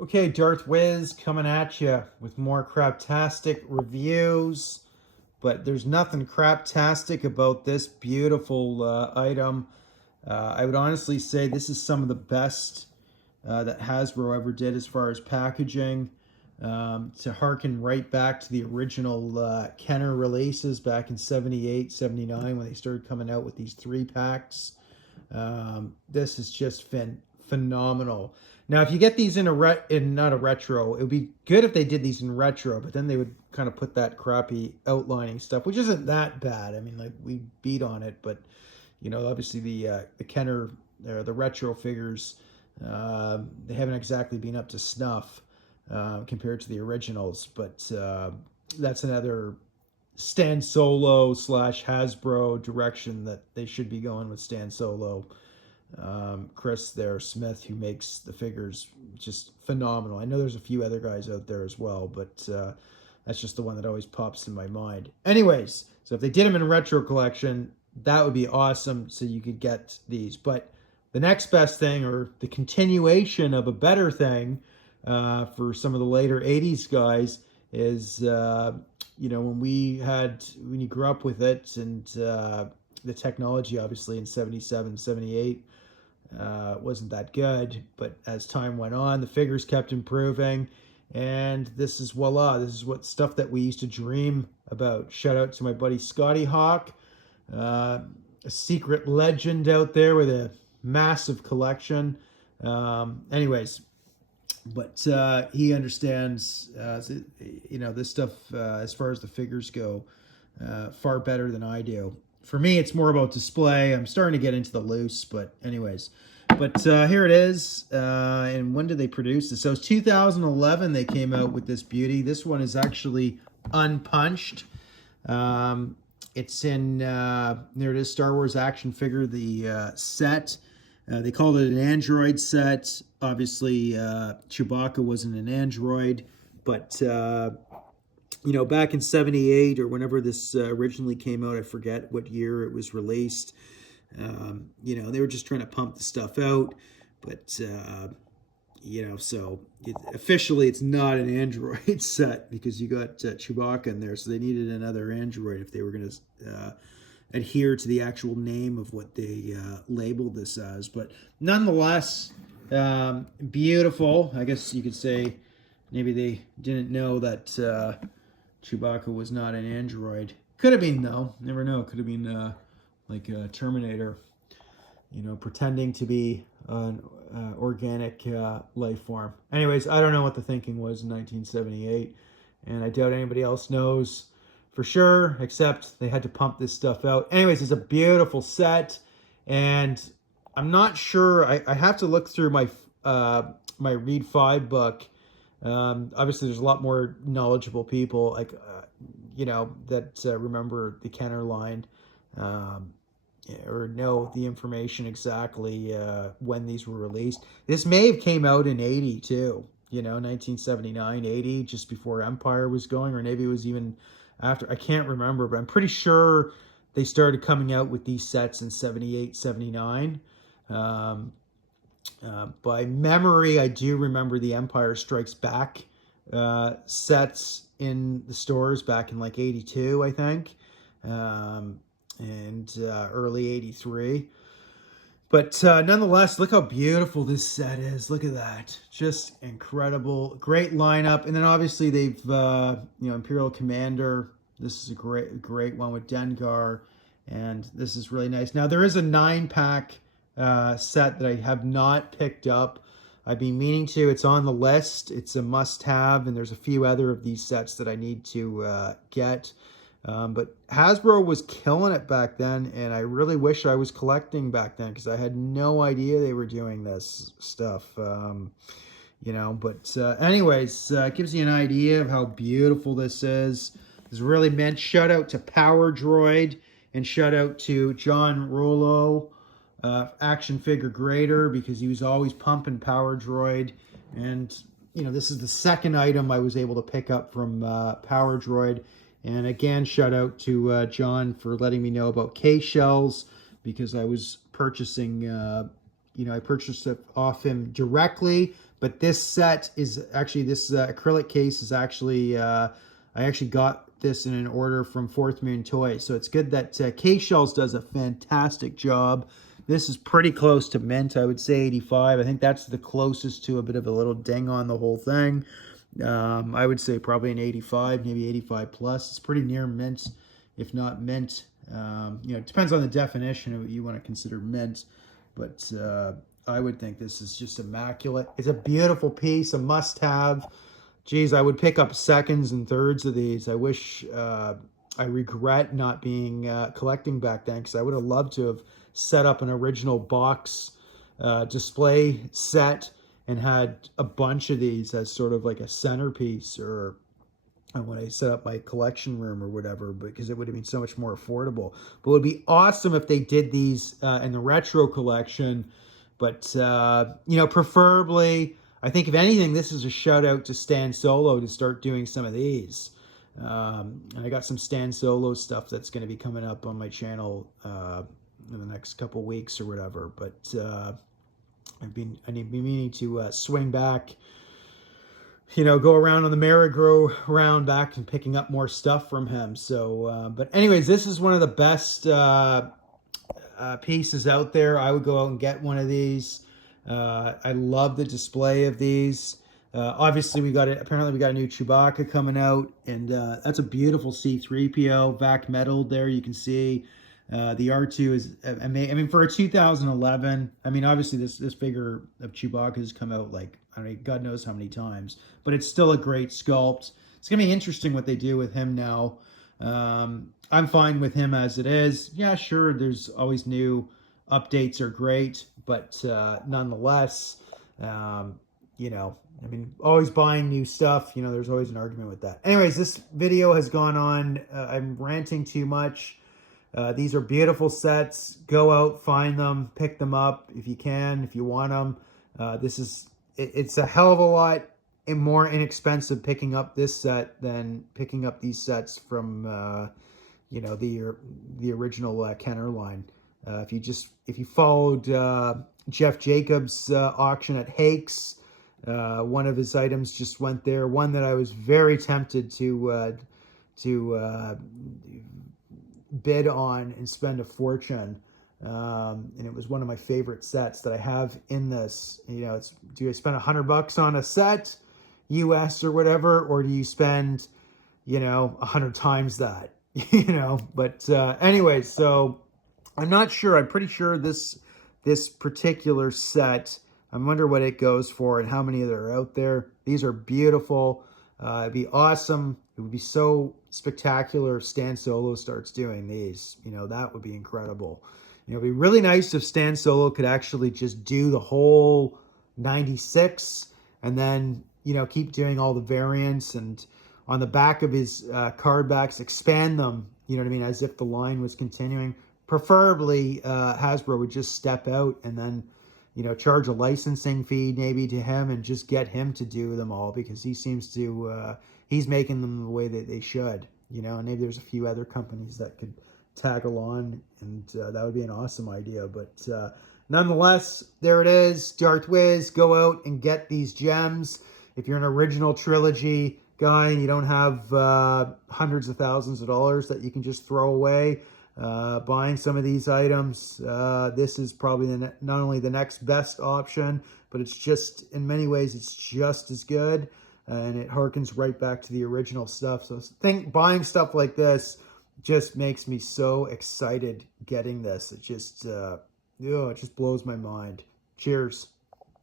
Okay, Darth Wiz coming at you with more craptastic reviews, but there's nothing craptastic about this beautiful item. I would honestly say this is some of the best that Hasbro ever did as far as packaging. To harken right back to the original Kenner releases back in 78, 79 when they started coming out with these 3 packs. This is just phenomenal. Now, if you get these in not a retro, it would be good if they did these in retro, but then they would kind of put that crappy outlining stuff, which isn't that bad. I mean, like we beat on it, but obviously the Kenner or the retro figures, they haven't exactly been up to snuff compared to the originals. But that's another Stan Solo / Hasbro direction that they should be going with. Stan Solo, Chris Smith, who makes the figures, just phenomenal. I know there's a few other guys out there as well, but that's just the one that always pops in my mind. Anyways, so if they did them in a retro collection, that would be awesome, so you could get these. But the next best thing, or the continuation of a better thing for some of the later 80s guys, is when you grew up with it, and the technology obviously in 77, 78 wasn't that good, but as time went on, the figures kept improving, and this is voila, this is what stuff that we used to dream about. Shout out to my buddy Scotty Hawk, a secret legend out there with a massive collection. Anyways, but he understands this stuff as far as the figures go far better than I do. For me, it's more about display. I'm starting to get into the loose, but anyways. But here it is. And when did they produce this? So it's 2011 they came out with this beauty. This one is actually unpunched. It's in, there it is, Star Wars action figure, the set. They called it an Android set. Obviously, Chewbacca wasn't an android, but back in 78 or whenever this originally came out, I forget what year it was released. They were just trying to pump the stuff out, but officially it's not an Android set because you got Chewbacca in there, so they needed another Android if they were going to adhere to the actual name of what they labeled this as. But nonetheless, beautiful. I guess you could say maybe they didn't know that Chewbacca was not an android. Could have been, though. Never know. Could have been like a Terminator, pretending to be an organic life form. Anyways, I don't know what the thinking was in 1978, and I doubt anybody else knows for sure, except they had to pump this stuff out. Anyways, it's a beautiful set, and I'm not sure. I have to look through my my Read 5 book. Obviously, there's a lot more knowledgeable people, like that remember the Kenner line, or know the information exactly when these were released. This may have came out in 80 too. 1979, 80, just before Empire was going, or maybe it was even after. I can't remember, but I'm pretty sure they started coming out with these sets in 78, 79. By memory, I do remember the Empire Strikes Back sets in the stores back in like 82, I think, and early 83. But nonetheless, look how beautiful this set is. Look at that. Just incredible. Great lineup. And then obviously they've, Imperial Commander. This is a great one with Dengar. And this is really nice. Now, there is a 9-pack set that I have not picked up. I've been meaning to. It's on the list. It's a must-have. And there's a few other of these sets that I need to get. But Hasbro was killing it back then, and I really wish I was collecting back then because I had no idea they were doing this stuff. But anyways, it gives you an idea of how beautiful this is. This really meant shout out to Power Droid and shout out to John Rollo, action figure grader, because he was always pumping Power Droid. And this is the second item I was able to pick up from Power Droid. And again, shout out to John for letting me know about K-Shells, because I was purchasing, I purchased it off him directly, But this set is actually, this acrylic case is actually, I actually got this in an order from Fourth Moon Toys. So it's good that K-Shells does a fantastic job. This is pretty close to mint. I would say 85. I think that's the closest to a bit of a little ding on the whole thing. I would say probably an 85, maybe 85 plus. It's pretty near mint, if not mint. You know, it depends on the definition of what you want to consider mint. But I would think this is just immaculate. It's a beautiful piece, a must-have. Geez, I would pick up seconds and thirds of these. I wish, I regret not being collecting back then, because I would have loved to have set up an original box display set and had a bunch of these as sort of like a centerpiece, or when I set up my collection room or whatever, because it would have been so much more affordable. But it would be awesome if they did these in the retro collection. But, you know, preferably, I think if anything, this is a shout out to Stan Solo to start doing some of these. And I got some Stan Solo stuff that's going to be coming up on my channel in the next couple weeks or whatever. But I've been meaning to swing back, you know, go around on the merry-go-round back and picking up more stuff from him. So, but anyways, this is one of the best pieces out there. I would go out and get one of these. I love the display of these. Obviously, we got it. Apparently, we got a new Chewbacca coming out, and that's a beautiful C-3PO vac metal. There, you can see the R2 is amazing. I mean, for a 2011, I mean, obviously this figure of Chewbacca has come out like, I mean, God knows how many times, but it's still a great sculpt. It's gonna be interesting what they do with him now. I'm fine with him as it is. Yeah, sure, there's always new updates are great, but nonetheless, you know, I mean, always buying new stuff, you know, there's always an argument with that. Anyways, this video has gone on. I'm ranting too much. These are beautiful sets. Go out, find them, pick them up if you can, if you want them. It's a hell of a lot more inexpensive picking up this set than picking up these sets from, you know, the original Kenner line. If you followed Jeff Jacobs' auction at Hakes, one of his items just went there. One that I was very tempted to bid on and spend a fortune. And it was one of my favorite sets that I have in this. You know, it's, do I spend $100 on a set, US or whatever, or do you spend, you know, 100 times that, you know? But anyway, so I'm not sure. I'm pretty sure this particular set, I wonder what it goes for and how many there are out there. These are beautiful. It'd be awesome. It would be so spectacular if Stan Solo starts doing these. You know, that would be incredible. You know, it'd be really nice if Stan Solo could actually just do the whole 96 and then, you know, keep doing all the variants, and on the back of his card backs, expand them, you know what I mean, as if the line was continuing. Preferably, Hasbro would just step out and then, you know, charge a licensing fee maybe to him and just get him to do them all, because he seems to, he's making them the way that they should, you know, and maybe there's a few other companies that could tag along, and that would be an awesome idea. But nonetheless, there it is. Darth Wiz, go out and get these gems. If you're an original trilogy guy and you don't have hundreds of thousands of dollars that you can just throw away, buying some of these items, this is probably not only the next best option, but it's just, in many ways, it's just as good, and it harkens right back to the original stuff. So buying stuff like this just makes me so excited getting this. It just, it just blows my mind. Cheers.